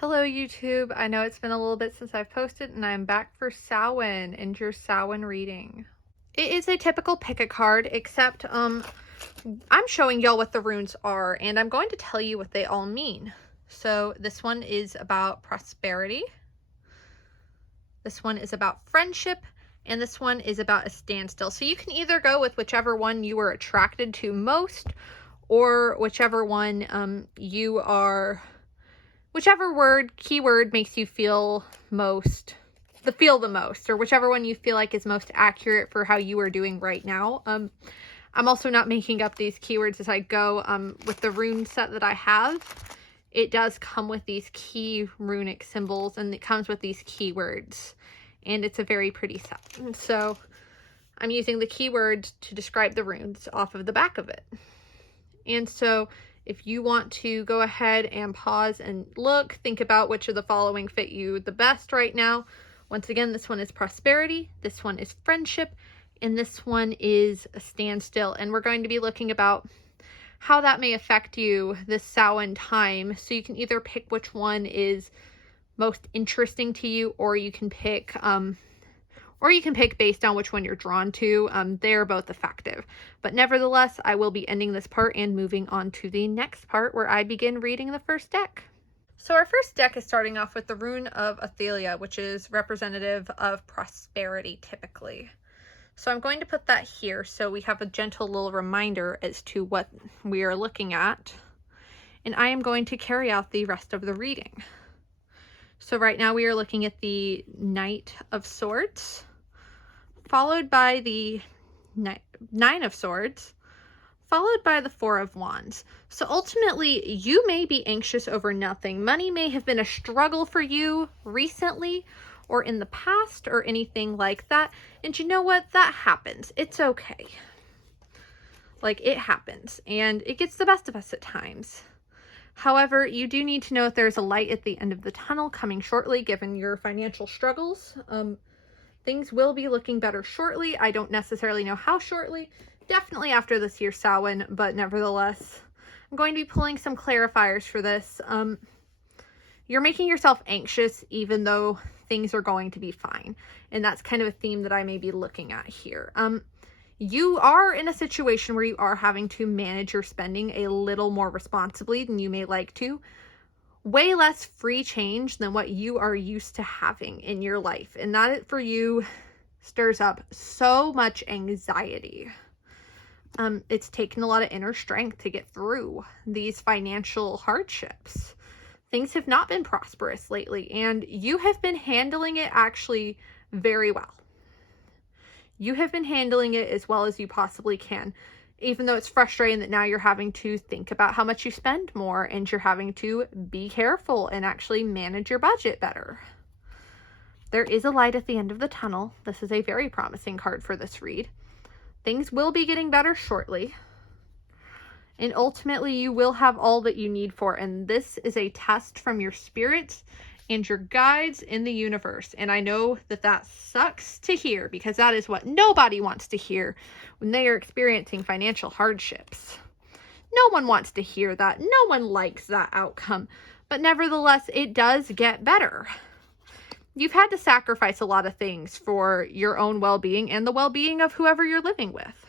Hello YouTube, I know it's been a little bit since I've posted and I'm back for Samhain and your Samhain reading. It is a typical pick a card except I'm showing y'all what the runes are and I'm going to tell you what they all mean. So this one is about prosperity, this one is about friendship, and this one is about a standstill. So you can either go with whichever one you were attracted to most or whichever one whichever keyword makes you feel the most, or whichever one you feel like is most accurate for how you are doing right now. I'm also not making up these keywords as I go. With the rune set that I have, it does come with these key runic symbols and it comes with these keywords, and it's a very pretty set. And so I'm using the keywords to describe the runes off of the back of it. And so if you want to go ahead and pause and look, think about which of the following fit you the best right now. Once again, this one is prosperity, this one is friendship, and this one is a standstill. And we're going to be looking about how that may affect you this Samhain time. So you can either pick which one is most interesting to you, or you can pick based on which one you're drawn to. They're both effective. But nevertheless, I will be ending this part and moving on to the next part where I begin reading the first deck. So our first deck is starting off with the rune of Othelia, which is representative of prosperity typically. So I'm going to put that here so we have a gentle little reminder as to what we are looking at. And I am going to carry out the rest of the reading. So right now we are looking at the Knight of Swords, followed by the Nine of Swords, followed by the Four of Wands. So ultimately, you may be anxious over nothing. Money may have been a struggle for you recently or in the past or anything like that. And you know what? That happens. It's okay. Like, it happens. And it gets the best of us at times. However, you do need to know that there's a light at the end of the tunnel coming shortly, given your financial struggles. Things will be looking better shortly. I don't necessarily know how shortly. Definitely after this year's Samhain, but nevertheless, I'm going to be pulling some clarifiers for this. You're making yourself anxious even though things are going to be fine. And that's kind of a theme that I may be looking at here. You are in a situation where you are having to manage your spending a little more responsibly than you may like to. Way less free change than what you are used to having in your life. And that for you stirs up so much anxiety. It's taken a lot of inner strength to get through these financial hardships. Things have not been prosperous lately, and you have been handling it actually very well. You have been handling it as well as you possibly can, even though it's frustrating that now you're having to think about how much you spend more and you're having to be careful and actually manage your budget better. There is a light at the end of the tunnel. This is a very promising card for this read. Things will be getting better shortly. And ultimately, you will have all that you need for. And this is a test from your spirits and your guides in the universe. And I know that that sucks to hear because that is what nobody wants to hear when they are experiencing financial hardships. No one wants to hear that. No one likes that outcome. But nevertheless, it does get better. You've had to sacrifice a lot of things for your own well-being and the well-being of whoever you're living with.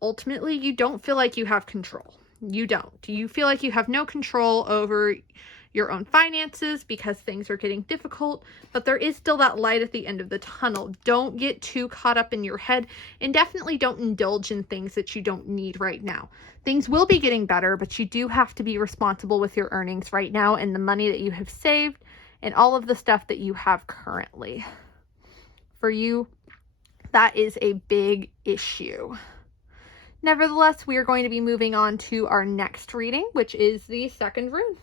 Ultimately, you don't feel like you have control. You don't. You feel like you have no control over your own finances because things are getting difficult, but there is still that light at the end of the tunnel. Don't get too caught up in your head, and definitely don't indulge in things that you don't need right now. Things will be getting better, but you do have to be responsible with your earnings right now and the money that you have saved and all of the stuff that you have currently. For you, that is a big issue. Nevertheless, we are going to be moving on to our next reading, which is the second rune.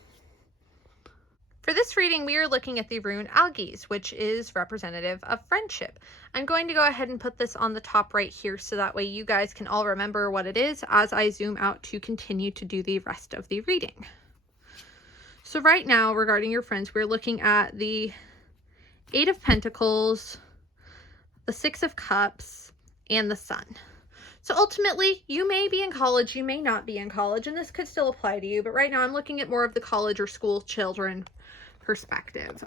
For this reading, we are looking at the rune Algiz, which is representative of friendship. I'm going to go ahead and put this on the top right here so that way you guys can all remember what it is as I zoom out to continue to do the rest of the reading. So right now, regarding your friends, we're looking at the Eight of Pentacles, the Six of Cups, and the Sun. So ultimately, you may be in college, you may not be in college, and this could still apply to you, but right now I'm looking at more of the college or school children perspective.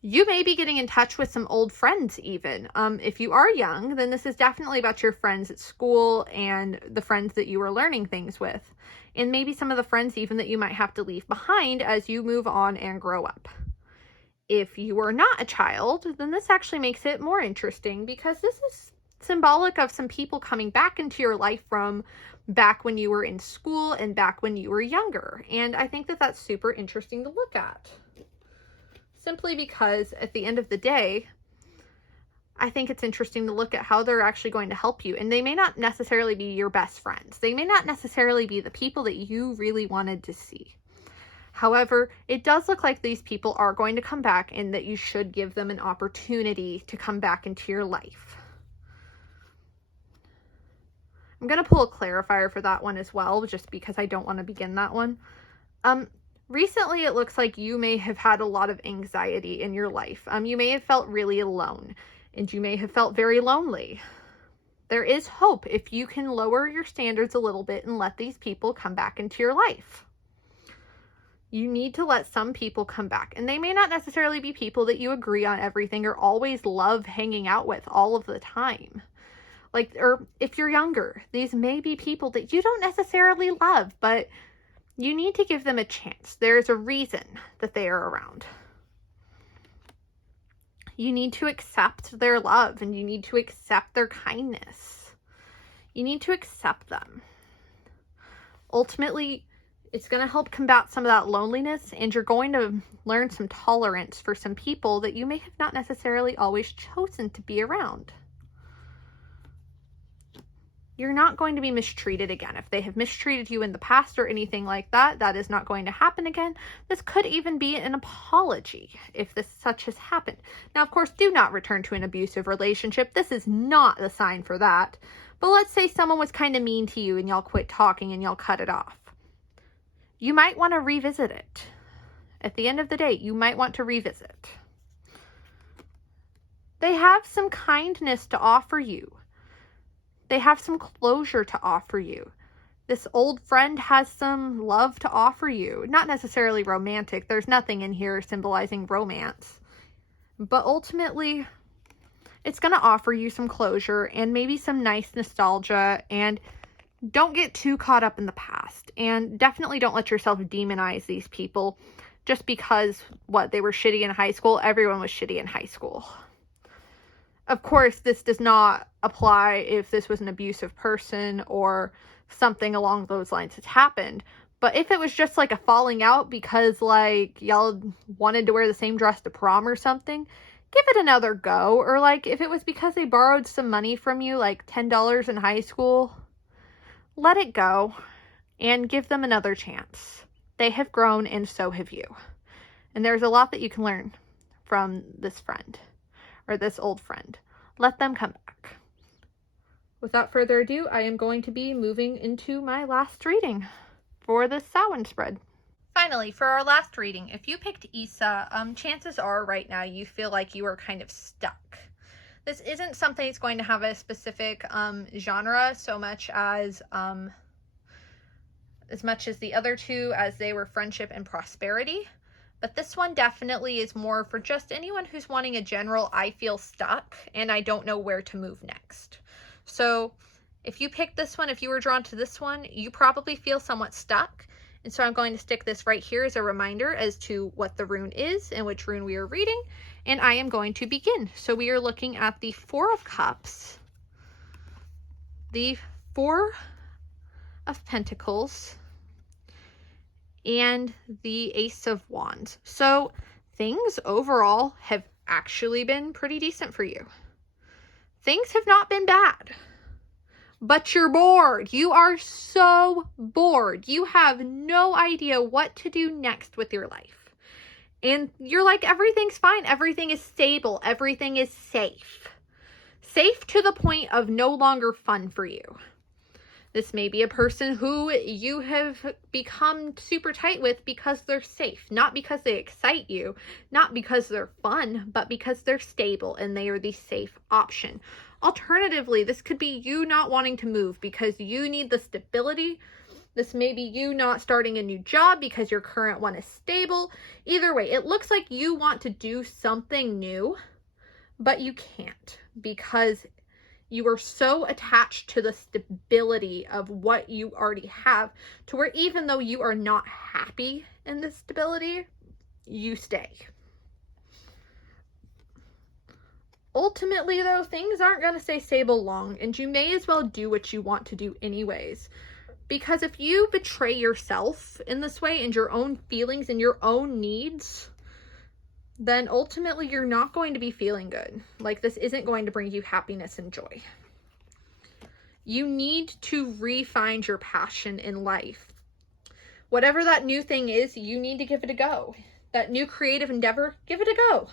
You may be getting in touch with some old friends even. If you are young, then this is definitely about your friends at school and the friends that you are learning things with. And maybe some of the friends even that you might have to leave behind as you move on and grow up. If you are not a child, then this actually makes it more interesting because this is symbolic of some people coming back into your life from back when you were in school and back when you were younger. And I think that that's super interesting to look at. Simply because at the end of the day, I think it's interesting to look at how they're actually going to help you. And they may not necessarily be your best friends. They may not necessarily be the people that you really wanted to see. However, it does look like these people are going to come back and that you should give them an opportunity to come back into your life. I'm going to pull a clarifier for that one as well, just because I don't want to begin that one. Recently, it looks like you may have had a lot of anxiety in your life. You may have felt really alone, and you may have felt very lonely. There is hope if you can lower your standards a little bit and let these people come back into your life. You need to let some people come back, and they may not necessarily be people that you agree on everything or always love hanging out with all of the time. Or if you're younger, these may be people that you don't necessarily love, but you need to give them a chance. There's a reason that they are around. You need to accept their love and you need to accept their kindness. You need to accept them. Ultimately, it's going to help combat some of that loneliness, and you're going to learn some tolerance for some people that you may have not necessarily always chosen to be around. You're not going to be mistreated again. If they have mistreated you in the past or anything like that, that is not going to happen again. This could even be an apology if such has happened. Now, of course, do not return to an abusive relationship. This is not the sign for that. But let's say someone was kind of mean to you and y'all quit talking and y'all cut it off. You might want to revisit it. At the end of the day, you might want to revisit. They have some kindness to offer you. They have some closure to offer you. This old friend has some love to offer you. Not necessarily romantic. There's nothing in here symbolizing romance. But ultimately, it's going to offer you some closure and maybe some nice nostalgia. And don't get too caught up in the past. And definitely don't let yourself demonize these people just because, they were shitty in high school. Everyone was shitty in high school. Of course, this does not apply if this was an abusive person or something along those lines has happened. But if it was just like a falling out because y'all wanted to wear the same dress to prom or something, give it another go. Or if it was because they borrowed some money from you, like $10 in high school, let it go and give them another chance. They have grown and so have you. And there's a lot that you can learn from this friend. Or this old friend. Let them come back. Without further ado, I am going to be moving into my last reading for this Samhain spread. Finally, for our last reading, if you picked Isa, chances are right now you feel like you are kind of stuck. This isn't something that's going to have a specific genre so much as the other two, as they were friendship and prosperity. But this one definitely is more for just anyone who's wanting a general, I feel stuck and I don't know where to move next. So if you picked this one, if you were drawn to this one, you probably feel somewhat stuck. And so I'm going to stick this right here as a reminder as to what the rune is and which rune we are reading. And I am going to begin. So we are looking at the Four of Cups, the Four of Pentacles, and the Ace of Wands. So things overall have actually been pretty decent for you. Things have not been bad, but you're bored. You are so bored. You have no idea what to do next with your life. And you're like, everything's fine. Everything is stable. Everything is safe. Safe to the point of no longer fun for you. This may be a person who you have become super tight with because they're safe. Not because they excite you, not because they're fun, but because they're stable and they are the safe option. Alternatively, this could be you not wanting to move because you need the stability. This may be you not starting a new job because your current one is stable. Either way, it looks like you want to do something new, but you can't because you are so attached to the stability of what you already have to where even though you are not happy in this stability, you stay. Ultimately, though, things aren't going to stay stable long, and you may as well do what you want to do anyways. Because if you betray yourself in this way and your own feelings and your own needs, then ultimately you're not going to be feeling good. Like, this isn't going to bring you happiness and joy. You need to re-find your passion in life. Whatever that new thing is, you need to give it a go. That new creative endeavor, give it a go.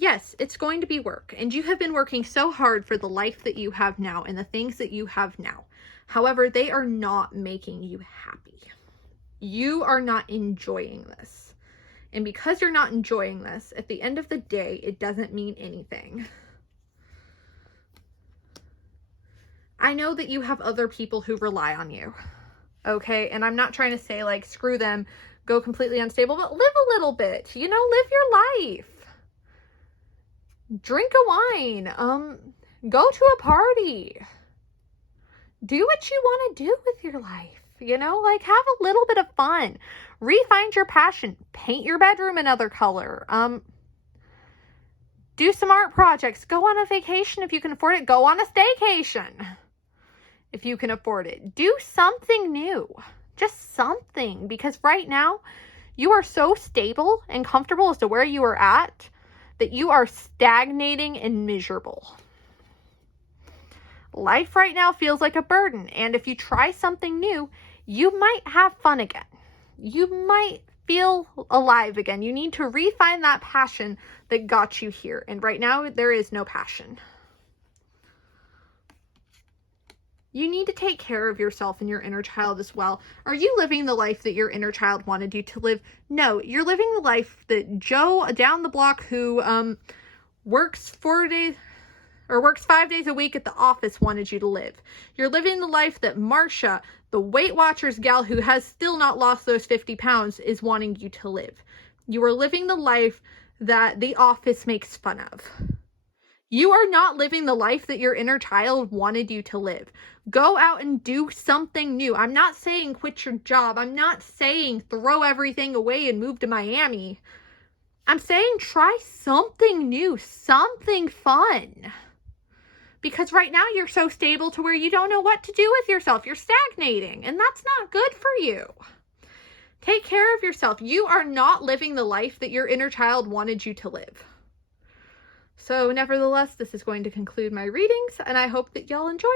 Yes, it's going to be work, and you have been working so hard for the life that you have now and the things that you have now. However, they are not making you happy. You are not enjoying this. And because you're not enjoying this, at the end of the day, it doesn't mean anything. I know that you have other people who rely on you, okay? And I'm not trying to say, like, screw them, go completely unstable, but live a little bit, you know, live your life. Drink a wine, go to a party. Do what you want to do with your life, you know, like, have a little bit of fun. Re-find your passion. Paint your bedroom another color. Do some art projects. Go on a vacation if you can afford it. Go on a staycation if you can afford it. Do something new. Just something. Because right now, you are so stable and comfortable as to where you are at that you are stagnating and miserable. Life right now feels like a burden. And if you try something new, you might have fun again. You might feel alive again. You need to re-find that passion that got you here. And right now, there is no passion. You need to take care of yourself and your inner child as well. Are you living the life that your inner child wanted you to live? No, you're living the life that Joe down the block who works 5 days a week at the office wanted you to live. You're living the life that Marcia, the Weight Watchers gal who has still not lost those 50 pounds, is wanting you to live. You are living the life that the office makes fun of. You are not living the life that your inner child wanted you to live. Go out and do something new. I'm not saying quit your job. I'm not saying throw everything away and move to Miami. I'm saying try something new, something fun. Because right now you're so stable to where you don't know what to do with yourself. You're stagnating, and that's not good for you. Take care of yourself. You are not living the life that your inner child wanted you to live. So nevertheless, this is going to conclude my readings, and I hope that y'all enjoy.